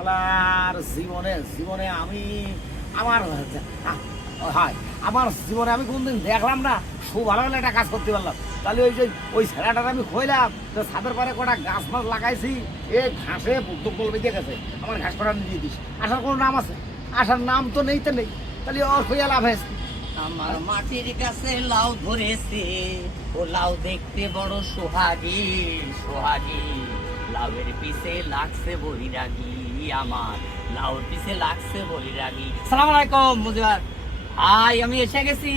শালার জীবনে জীবনে আমি আমার হয় আমার জীবনে আমি কোনদিন দেখলাম না খুব ভালো ভালো একটা কাজ করতে পারলাম। তাহলে ওই যে ওই ছেলেটার আমি খইলাম তো ছাদের পরে কটা গাছ মাছ লাগাইছি, এ ঘাসে দুর্বল বেঁচে গেছে, আমার ঘাস কটা দিয়ে দিস। আসার কোনো নাম আছে? আসার নাম তো নেই তো নেই, তাহলে ওর খইয়া লাভ হয়েছে। আমার মাটির কাছে লাউ ধরেছে, ও লাউ দেখতে বড় সোহাগী সোহাগী, লাউয়ের পিছে লাগছে বৈরাগী, আমার লাউর পিছে লাগছে বৈরাগী। সালাম আলাইকুম মুজিবার ভাই, আমি এসে গেছি।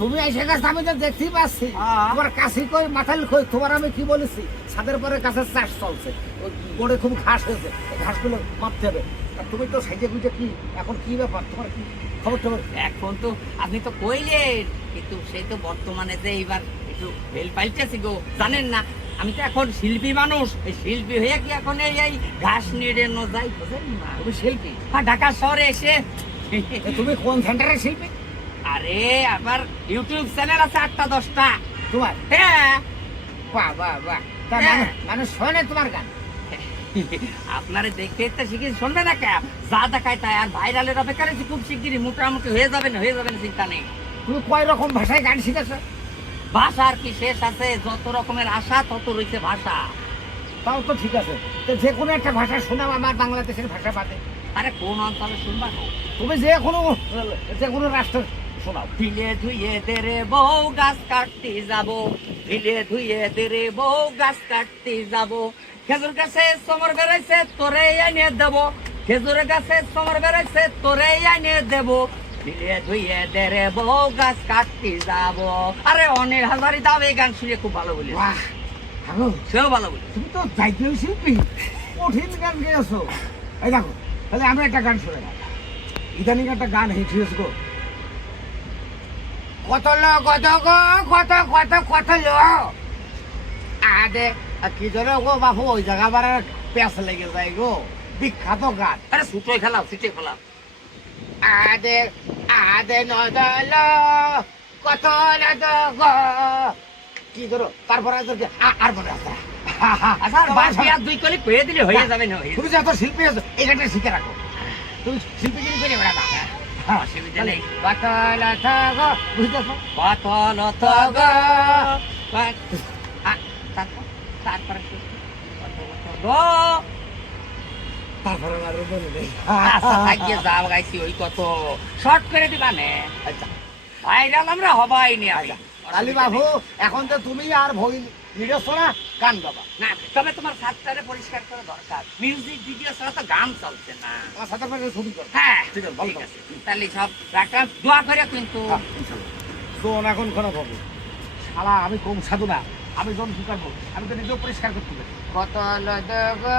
তুমি এসে গেছো আমি তো দেখতেই পাচ্ছি। তোমার কাছে কই মাথাল কই, তোমার আমি কি বলেছি ছাদের পরে কাছে চাষ চলছে, ওই গোড়ে খুব ঘাস হয়েছে, এই ঘাসগুলো মারতে হবে। আর তুমি তো সাইজে বুঝে কি এখন কি ব্যাপার, তোমার কি খবর টবর? এখন তো আপনি তো কইলেন, কিন্তু সেই তো বর্তমানে যে এইবার একটু হেল পাইতেছি গো, জানেন না আমি তো এখন শিল্পী মানুষ, এই শিল্পী হয়ে কি এখন এই ঘাস নেড়ে যাই, বুঝেন না? তুমি শিল্পী? হ্যাঁ, ঢাকা শহরে এসে। তুমি কোন সেন্টারের শিল্পী? আরে আমার ইউটিউব চ্যানেল আছে 8টা 10টা। তোমার? হ্যাঁ। বাহ বাহ বাহ, তা মানুষ শোনে তোমার গান? আপনারে দেখতে দেখতে শিখে শুনবে না কে, যা দেখায় তাই। আর ভাইরালের অপেক্ষা রয়েছে, খুব শিগগিরই মোটামুটি হয়ে যাবেন চিন্তা নেই। তুমি কয় রকম ভাষায় গান শিখেছো? ভাষার কি শেষ আছে? যত রকমের আশা তত রয়েছে ভাষা। তাও তো ঠিক আছে, তো যে কোনো একটা ভাষা শোনাও আমার বাংলাদেশের ভাষা বাদে। আরে কোন অঞ্চলে শুনবা গো? তুমি যে কোনো রাষ্ট্রের শোনাও। ধুয়ে ধুয়ে দেরে বউ গাছ কাটতে যাবো, ধুয়ে ধুয়ে দেরে বউ গাছ কাটতে যাবো, খেজুর গাছে সমর বেড়াইছে তোরে এনে দেবো, খেজুর গাছে সমর বেড়াইছে তোরে এনে দেবো, ধুয়ে ধুয়ে দেরে বউ গাছ কাটতে যাবো। আরে অনিল হাজারি দাও, এই গান শুনে খুব ভালো বলি। বাহ, ভালো, সেও ভালো বলি। তুমি তো জাতীয় শিল্পী, কঠিন গান গেয়েছো। এই দেখো, তাহলে আমি একটা গান শুনে না, ইদানিং একটা গান হিট হয়েছে গো, কত লো কত গো কত কত কত লো আদে কি ধরে গো বাপু, ওই জায়গা বাড়ার পেঁচ লেগে যায় গো, বিখ্যাত গান। আরে ছুটোই খেলাও, ছুটে খেলাও। আদে আদে নদল কত নদ গো, কি ধরো তারপরে আর মনে আছে। আচ্ছা, বাস আর দুই কলি কয়ে দিলে হয়ে যাবে না? তুমি যত শিল্পী আছো এই গানটা শিখে রাখো, তুমি শিল্পীগিরি করে বেড়াবা। অসুবিধা নেই। কত লথ গো, বুঝতেছো? কত লত গো, তারপরে তারপরে আমার মনে নেই। যাও গাইছি ওই কত শর্ট করে দিবা নে। আচ্ছা ভাইরাল আমরা হবাই নি। কালী বাবু, এখন তো তুমি আর ভই ভিডিও শোনা, গান গাবা না, তবে তোমার ছাদটারে পরিষ্কার করা দরকার। মিউজিক ভিডিও ছাড়া তো গান চলছে না। আমার সাথে আপনাকে শুরু করো। হ্যাঁ ঠিক আছে, ভালো ঠিক আছে। তাহলে সব রাখা দোয়া করে কিন্তু। শোন এখন কোনো বাবু, শালা আমি কম সাধু না, আমি যখন কি করবো আমি তো নিজেও পরিষ্কার করতে পারি। কত লদ গো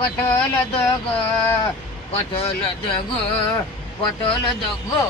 কত লদ গো কত লদ গো কত লদ গো